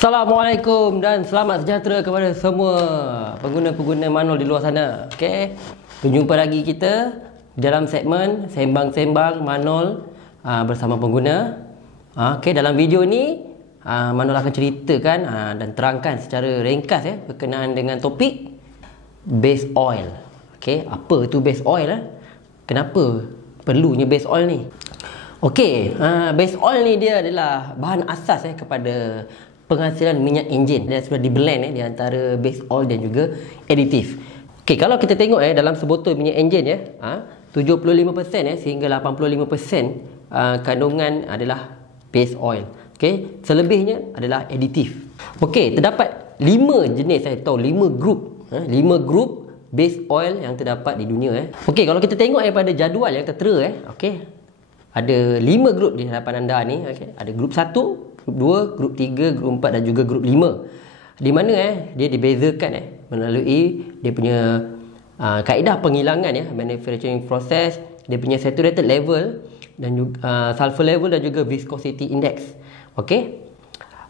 Assalamualaikum dan selamat sejahtera kepada semua pengguna-pengguna Manol di luar sana. Okey, berjumpa lagi kita dalam segmen Sembang-Sembang Manol bersama pengguna. Okey, dalam video ni Manol akan ceritakan dan terangkan secara ringkas berkenaan dengan topik base oil. Okey, apa itu base oil? Kenapa perlunya base oil ni? Okey, base oil ni dia adalah bahan asas kepada penghasilan minyak enjin. Dia sudah diblend di antara base oil dan juga aditif. Okey, kalau kita tengok dalam sebotol minyak enjin 75% sehingga 85% kandungan adalah base oil. Okey, selebihnya adalah aditif. Okey, terdapat 5 jenis atau 5 grup 5 grup base oil yang terdapat di dunia. Okey, kalau kita tengok pada jadual yang tertera okey, ada 5 grup di hadapan anda ni. Okey, ada grup 1, grup 2, grup 3, grup 4 dan juga grup 5. Di mana dia dibezakan melalui dia punya kaedah penghilangan manufacturing process, dia punya saturated level dan juga sulfur level dan juga viscosity index. Okey.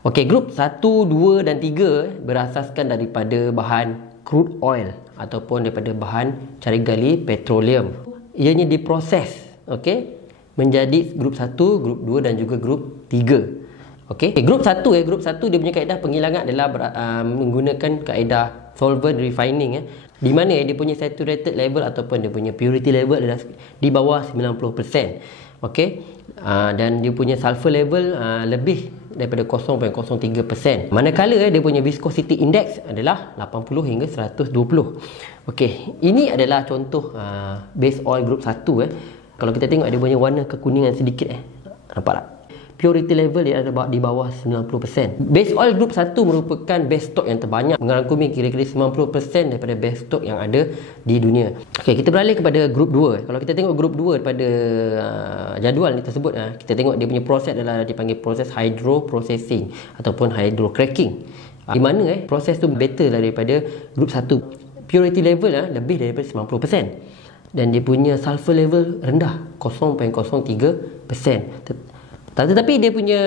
Okey, grup 1, 2 dan 3 berasaskan daripada bahan crude oil ataupun daripada bahan cari gali petroleum. Ianya diproses menjadi grup 1, grup 2 dan juga grup 3. Okey, grup 1 grup 1 dia punya kaedah penghilangan adalah menggunakan kaedah solvent refining di mana dia punya saturated level ataupun dia punya purity level adalah di bawah 90%. Okey, dan dia punya sulfur level lebih daripada 0.03%. Manakala dia punya viscosity index adalah 80 hingga 120. Okey, ini adalah contoh base oil grup 1 Kalau kita tengok dia punya warna kekuningan sedikit nampak tak? Purity level dia ada di bawah 90%. Base oil group 1 merupakan base stock yang terbanyak, merangkumi kira-kira 90% daripada base stock yang ada di dunia. Okey, kita beralih kepada group 2. Kalau kita tengok group 2 pada jadual ni tersebut, kita tengok dia punya proses adalah dipanggil proses hydroprocessing ataupun hydrocracking. Di mana proses tu better daripada group 1. Purity level lebih daripada 90%. Dan dia punya sulfur level rendah, 0.03%. Tetapi dia punya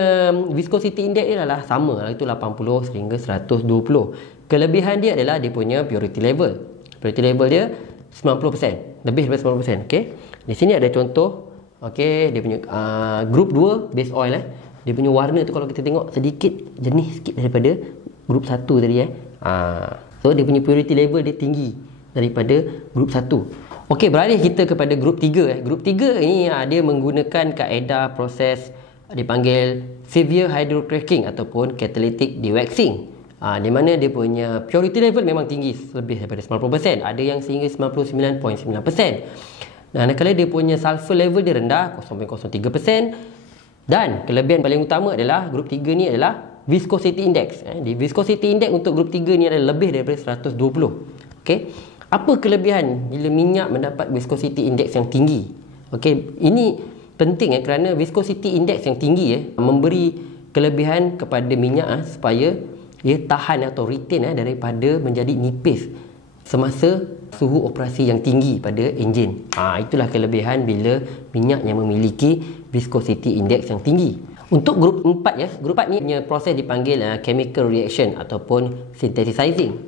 viscosity index dia adalah sama, itu 80 sehingga 120. Kelebihan dia adalah dia punya purity level. Purity level dia 90%, lebih daripada 90%. Okey. Di sini ada contoh. Okey, dia punya group 2 base oil Dia punya warna tu kalau kita tengok sedikit jenis sikit daripada group 1 tadi So dia punya purity level dia tinggi daripada group 1. Okey, beralih kita kepada grup 3. Grup 3 ini dia menggunakan kaedah proses dipanggil severe hydrocracking ataupun catalytic dewaxing. Di mana dia punya purity level memang tinggi, lebih daripada 90%, ada yang sehingga 99.9%. Manakala dia punya sulfur level dia rendah, 0.03%. Dan kelebihan paling utama adalah grup 3 ni adalah viscosity index. Di viscosity index untuk grup 3 ni adalah lebih daripada 120. Okey. Apa kelebihan bila minyak mendapat viscosity index yang tinggi? Okey, ini penting kerana viscosity index yang tinggi memberi kelebihan kepada minyak supaya ia tahan atau retain daripada menjadi nipis semasa suhu operasi yang tinggi pada enjin. Itulah kelebihan bila minyak yang memiliki viscosity index yang tinggi. Untuk grup 4 grup 4 ni punya proses dipanggil chemical reaction ataupun synthesizing.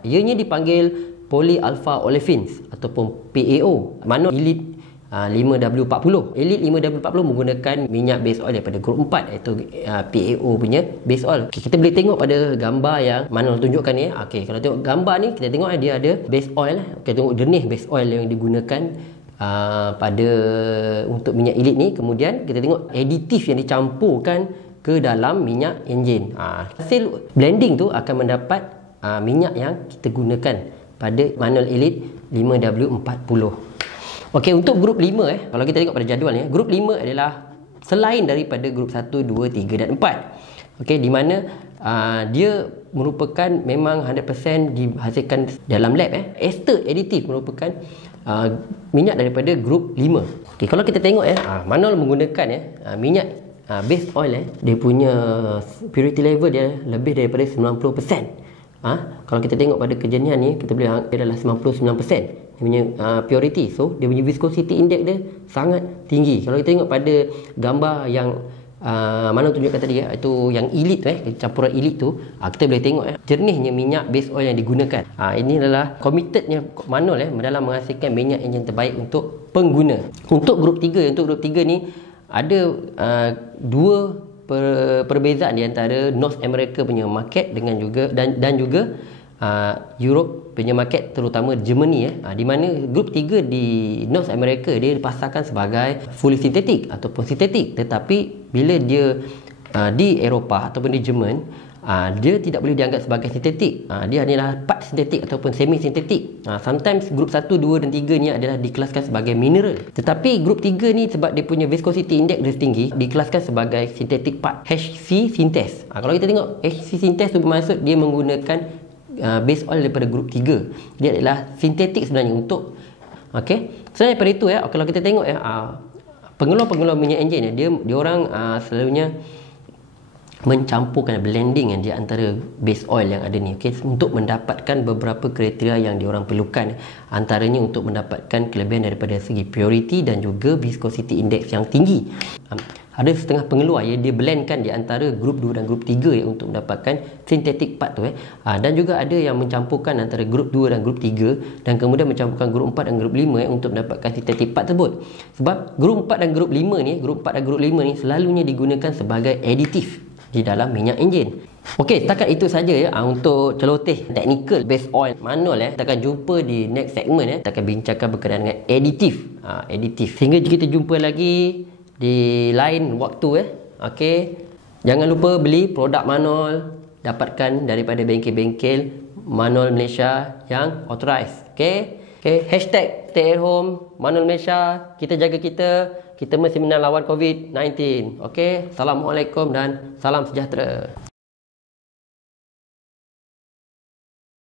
Ianya dipanggil polyalpha olefins ataupun PAO. Manol Elite 5W40. Elite 5W40 menggunakan minyak base oil daripada grup 4 iaitu PAO punya base oil. Okay, kita boleh tengok pada gambar yang Manol tunjukkan ni. Okey, kalau tengok gambar ni kita tengok dia ada base oil. Kita tengok jenis base oil yang digunakan pada untuk minyak elite ni. Kemudian kita tengok aditif yang dicampurkan ke dalam minyak enjin. Hasil blending tu akan mendapat minyak yang kita gunakan pada Manol Elite 5W40. Okey, untuk grup 5 kalau kita tengok pada jadual ni, grup 5 adalah selain daripada grup 1, 2, 3 dan 4. Okey, di mana dia merupakan memang 100% dihasilkan dalam lab ester additive merupakan minyak daripada grup 5. Okey, kalau kita tengok Manol menggunakan minyak base oil dia punya purity level dia lebih daripada 90%. Kalau kita tengok pada kejernihan ni, kita boleh dia adalah 99%. Dia punya purity. So dia punya viscosity index dia sangat tinggi. Kalau kita tengok pada gambar yang mana tunjukkan tadi itu yang elite campuran elite tu, kita boleh tengok jernihnya minyak base oil yang digunakan. Ini adalah committednya Manol dalam menghasilkan minyak enjin terbaik untuk pengguna. Untuk grup 3 ni ada dua perbezaan di antara North America punya market dengan juga dan juga Europe punya market, terutama Germany di mana grup 3 di North America dia dipasarkan sebagai fully sintetik ataupun sintetik, tetapi bila dia di Eropah ataupun di Jerman, dia tidak boleh dianggap sebagai sintetik. Dia adalah part sintetik ataupun semi sintetik. Sometimes grup 1, 2 dan 3 ni adalah dikelaskan sebagai mineral, tetapi grup 3 ni sebab dia punya viscosity index dia tinggi, dikelaskan sebagai synthetic part, HC synthes. Kalau kita tengok HC synthes tu bermaksud dia menggunakan base oil daripada grup 3. Dia adalah sintetik sebenarnya untuk selain daripada itu kalau kita tengok pengeluar minyak enjin dia orang selalunya mencampurkan blending di antara base oil yang ada ni, untuk mendapatkan beberapa kriteria yang diorang perlukan, antaranya untuk mendapatkan kelebihan daripada segi purity dan juga viscosity index yang tinggi. Ada setengah pengeluar dia blendkan di antara grup 2 dan grup 3 untuk mendapatkan synthetic part tu dan juga ada yang mencampurkan antara grup 2 dan grup 3 dan kemudian mencampurkan grup 4 dan grup 5 untuk mendapatkan synthetic part tersebut. Sebab grup 4 dan grup 5 ni selalunya digunakan sebagai aditif di dalam minyak enjin. Okey, setakat itu saja untuk celoteh technical base oil Manol. Kita akan jumpa di next segment kita akan bincangkan berkenaan dengan aditif. Sehingga kita jumpa lagi di lain waktu Okey. Jangan lupa beli produk Manol, dapatkan daripada bengkel-bengkel Manol Malaysia yang authorized. Okey. Hashtag stay at home Manol Malaysia. Kita jaga kita mesti menang lawan COVID-19. Okey. Assalamualaikum dan salam sejahtera.